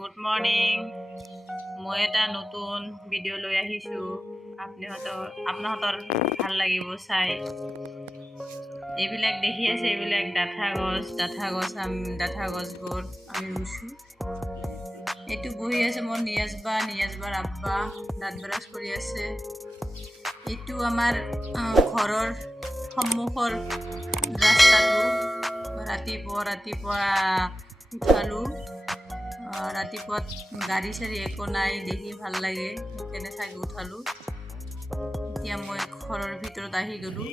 Good morning. মই এটা নতুন ভিডিঅ' লৈ আহিছোঁ। আপোনাহঁতৰ ভাল লাগিব চাই। এইবিলাক দেখি আছে, এইবিলাক ডাঠা গছবোৰ আমি ৰুইছোঁ। এইটো বহি আছে মোৰ নিয়াজবাৰ আব্বা দাঁত ব্ৰাছ কৰি আছে। এইটো আমাৰ ঘৰৰ সন্মুখৰ ৰাস্তাটো। ৰাতিপুৱা উঠালোঁ। ৰাতিপুৱা গাড়ী চাড়ী একো নাই, দেখি ভাল লাগে, সেইকাৰণে চাই উঠালোঁ। এতিয়া মই ঘৰৰ ভিতৰত আহি গ'লোঁ।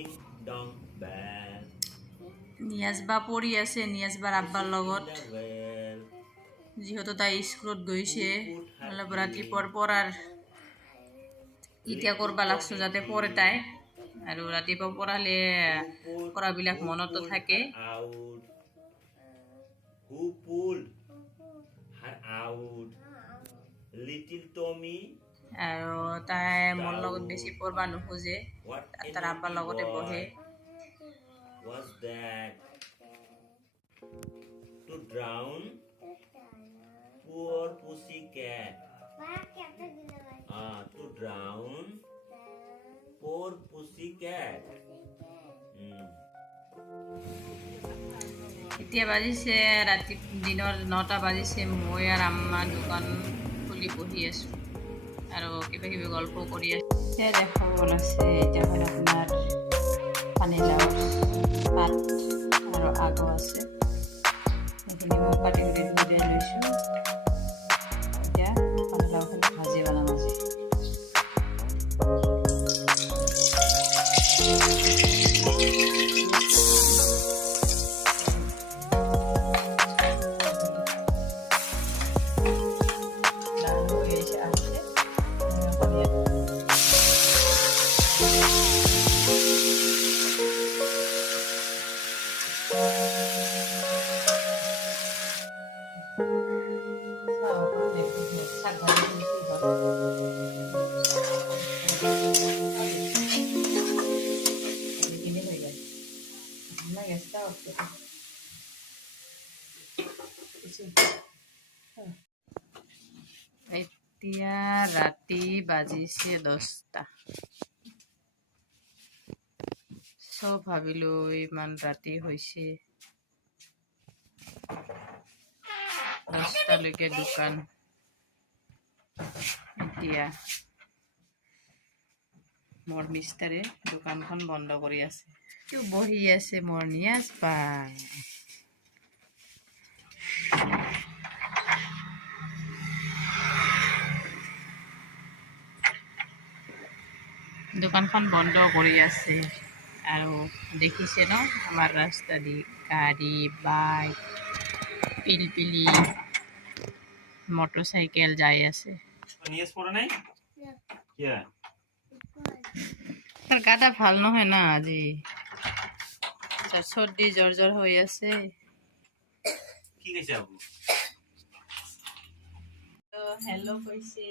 নিয়াজবা পৰি আছে নিয়াজবাৰ আব্বাৰ লগত, যিহেতু তাই স্কুলত গৈছে। অলপ ৰাতিপুৱাৰ পঢ়াৰ এতিয়া কৰিব লাগছোঁ যাতে পঢ়ে তাই, আৰু ৰাতিপুৱা পঢ়ালে পঢ়াবিলাক মনতো থাকে। Who pulled her out? Little Tommy. আৰু তাই মোৰ লগত বেছি পঢ়বা নোখোজে, তাৰ আব্বাৰ লগতে বহে। Was that to drown poor pussy cat? To drown poor pussy cat. এতিয়া বাজিছে দিনৰ 9টা বাজিছে। মই আৰু আম্মা দোকান খুলি বহি আছোঁ আৰু কিবা কিবি গল্প কৰি আছোঁ। সেয়া দেখাব আছে। এতিয়া হ'ল আপোনাৰ পানীলাওৰ পাত আৰু আগো আছে, সেইখিনি মই কাটি উলিয়াই লৈছোঁ। এতিয়া পানীলাওখিনি ভাজি বনাম আজি। এতিয়া ৰাতি বাজিছে 10টা। চব ভাবিলোঁ ইমান ৰাতি হৈছে, 10টালৈকে দোকান। এতিয়া মোৰ মিষ্টাৰে দোকানখন বন্ধ কৰি আছে। তো বহি আছে মোৰ নিয়াজবা। দোকানখন বন্ধ কৰি আছে, আৰু দেখিছে ন আমাৰ ৰাস্তা দি গাড়ী, বাইক, পিলপিলি, মটৰচাইকেল যাই আছে। তাৰ গাটা ভাল নহয় না আজি, চৰ্দি জ্বৰ হৈ আছে। হেল্ল' কৈছে।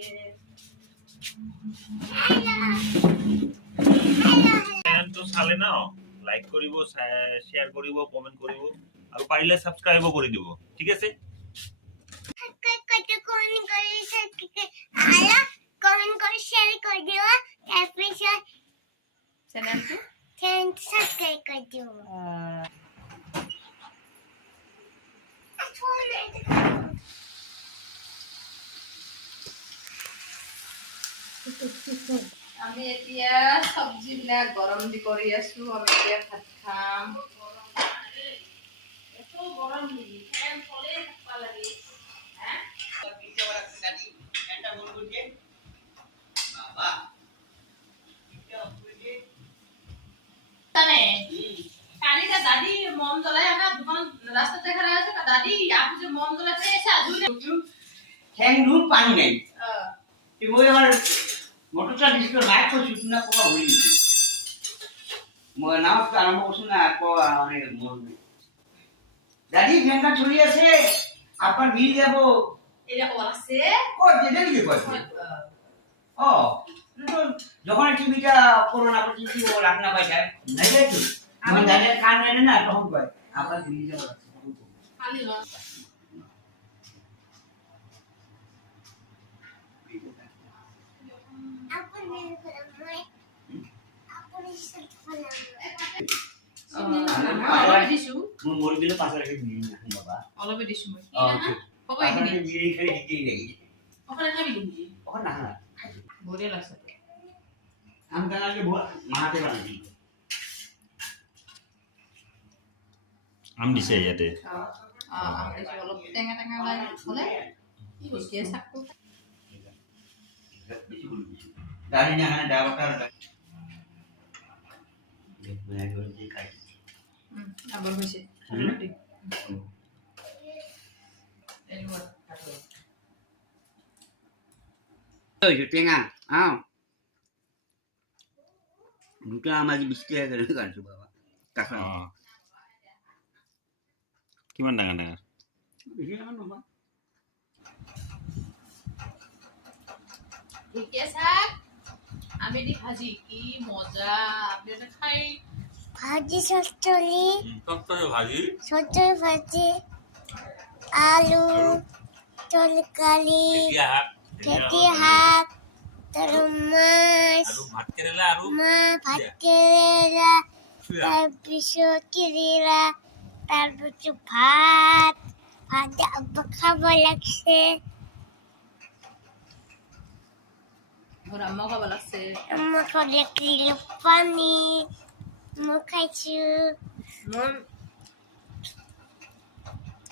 চালে ন লাইক কৰিব, শ্বেয়াৰ কৰিব, কমেন্ট কৰিব, আৰু পাৰিলে সাবস্ক্ৰাইবও কৰি দিব। ঠিক আছে। চেনেলটো সাবস্ক্ৰাইব কৰে দিও। আমি এতিয়া চব্জিবিলাক গৰম দি কৰি আছো। আমি এতিয়া ভাত খাম। দাদি মম জ্বলাই দোকান রাস্তা দেখা আছে। দাদি আপনি যে মম জ্বলাই ঠ্যাং নুন পানি নাই। মই আমার মোটরটা ডিসপ্লে লাইট করছি না, কোথা হয়ে গেছে। মই নাও আরম্ভ করছি না, অনেক মরবে। দাদি ফ্যানটা চলে আছে, আপনার বিল যাবো। এরকম আছে ও যেটা নিয়ে পাচ্ছে। ও যখন টিভিটা করোনা পর টিভি ও রান্না পাই যায় নাই যাই তো আমি জানি কান জানি না তখন কয় আপনার বিল যাবো। অলপ দিছোঁ মই মৰি দিলে পাছলৈকে দিম না বাবা অলপে দিছোঁ মই হ'ব পাছলৈকে এইখিনি দিয়েই খাই শিকি লাগি অকলে খাবি নেকি অকণ নাহা বঢ়িয়া লাগছে আম কানালে মাহাতে বান্ধি আম দিছে ইয়াতে অলপ টেঙা টেঙা ওলাই হ'লে ভুজিয়া চাকটো দাঁড়ি না হ্যাঁ ডাবটার খাই আবার হয়েছে টেঙা আও দুটা আমার বৃষ্টি হয়ে গেল কাটছো বাবা কাঁচা কিমান ডাঙৰ ডাঙৰ বেশি ডাঙৰ নহয় ঢেকীয়া শাক আমি দি ভাজি কি মজা আপনারা খাই ভাজি চচ্চড়ি টকটকে ভাজি চচ্চড়ি ভাজি আলু তরকারি ঢেঁকি শাক মাছ আৰু ভাত কেৰেলা আৰু ভাত কেৰেলা তাৰপিছত কেৰেলা তাৰপিছত ভাত খাব লাগছে মোৰ আম্মা খাব লাগছে মই খালে কিলো পানী মই খাইছো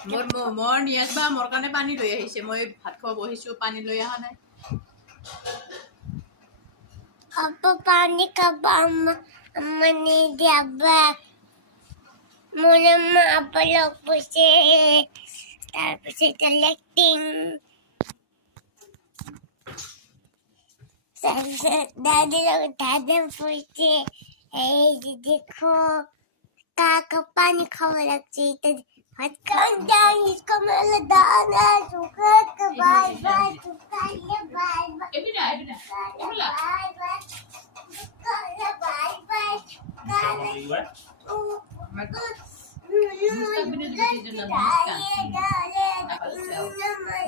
মোৰ নিয়াজ বা মোৰ কাৰণে পানী লৈ আহিছে মই ভাত খাব বহিছো পানী লৈ অহা নাই Apa panik apa amma ni dia abak. Mula apa log pusing. Tapos collecting. Daddy log daddy pusing. देखो काका पानी खावा लगती है हट कौन जान इसको मेरे दाना सुखा के बाय बाय सुखा ले बाय बाय এবিনা এবিনা এবিনা बाय बाय सुखा ले बाय बाय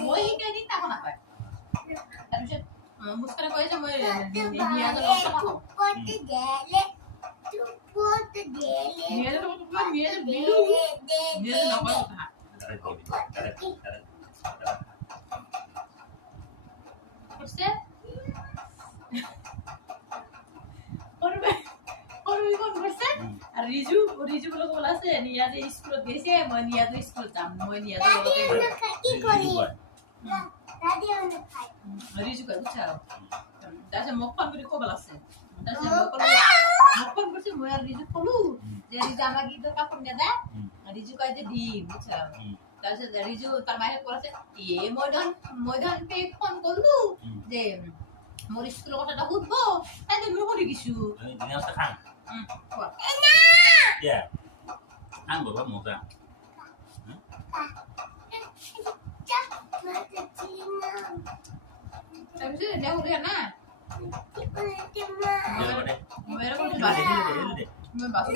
মই কেইদিন তাকো নাপায় তাৰপিছত মুস্কানে কৈ আছে মই নিয়াজৰ লগত থাকো নিয়াজৰ লগত মই নিয়াজৰ দিলো নিয়াজৰ নকয় কথা করছে আর রিজু রিজু গুলো বলাছে নিয়াজে স্কুলত গেছে মই নিয়াজে স্কুলত যাম মই নিয়াজে কি করি দাদি অনেক খাই রিজু কই বুঝছো দাসে মোক ফোন করে কো বলাছে দাসে মোক ফোন করছে মই আর রিজু কলু যে রিজু আমাকে তো কাপড় নিয়ে দে রিজু কই যে দি বুঝছো দাসে রিজু তার মায়ের বলাছে ময়দান পে ফোন করলু যে মোর স্কুলের কথাটা বুঝবো তাই তো মুখ কিছু দিনাতে খাং ইয়া আং বাবা মজা তারপরে এটা হলো না মেরে কোন বাড়ি मैं बात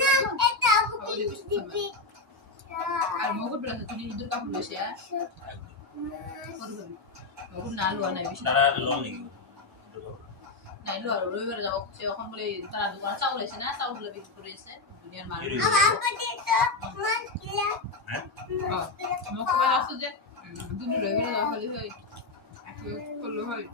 আর মগর বলাছে তুই ইদুর কাপড় লইছে মগর না লওয়া নাই বেশি তারা লোন নিগো নাই লওয়া রবিবারে যাব সে এখন বলে তারা দোকান চাউল আছে না চাউল বিক্রি করেছে দুনিয়ার মাল মগর বলাছে যে দুনি রবিবারে যাব হলে হয় একটু করলে হয়